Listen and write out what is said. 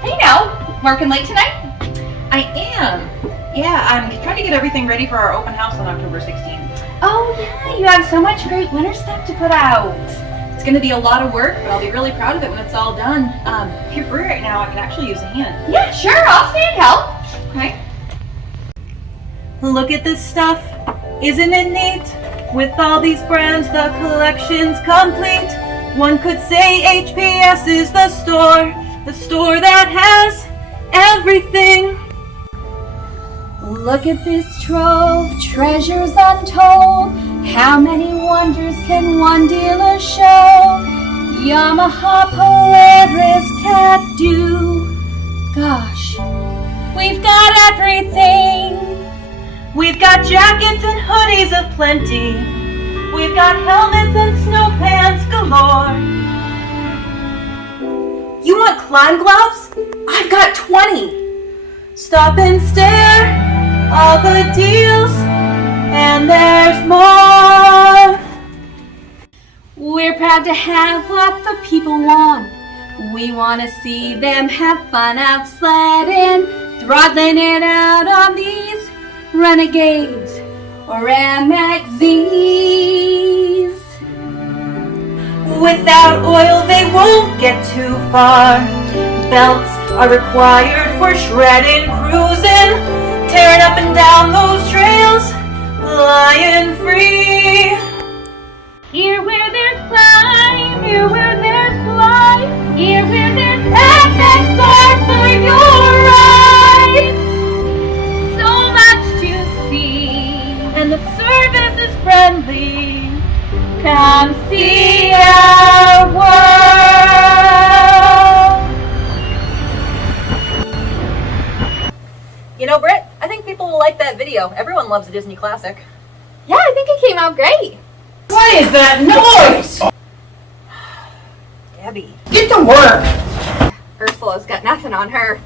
Hey now, working late tonight? I am. Yeah, I'm trying to get everything ready for our open house on October 16th. Oh yeah, you have so much great winter stuff to put out. It's going to be a lot of work, but I'll be really proud of it when it's all done. If you're free right now, I can actually use a hand. Yeah, sure, I'll stay and help. Okay. Look at this stuff. Isn't it neat? With all these brands, the collection's complete. One could say HPS is the store that has everything. Look at this trove, treasures untold. How many wonders can one dealer show? Yamaha, Polaris, Cat-Do. Gosh, we've got everything. We've got jackets and hoodies aplenty. We've got helmets and snow pants galore. You want climb gloves? I've got 20. Stop and stare, all the deals, and there's more. We're proud to have what the people want. We want to see them have fun out sledding, throttling it out on these Renegades or MXZs. Without oil, they won't get too far. Belts are required for shredding, cruising, tearing up and down those trails, flying free. Here where there's climb, here where there's fly, here where there's FXR for your ride. So much to see, And the service is friendly. come see our world. You know, Britt, I think people will like that video. Everyone loves a Disney classic. Yeah, I think it came out great. What is that noise? Debbie. Get to work! Ursula's got nothing on her.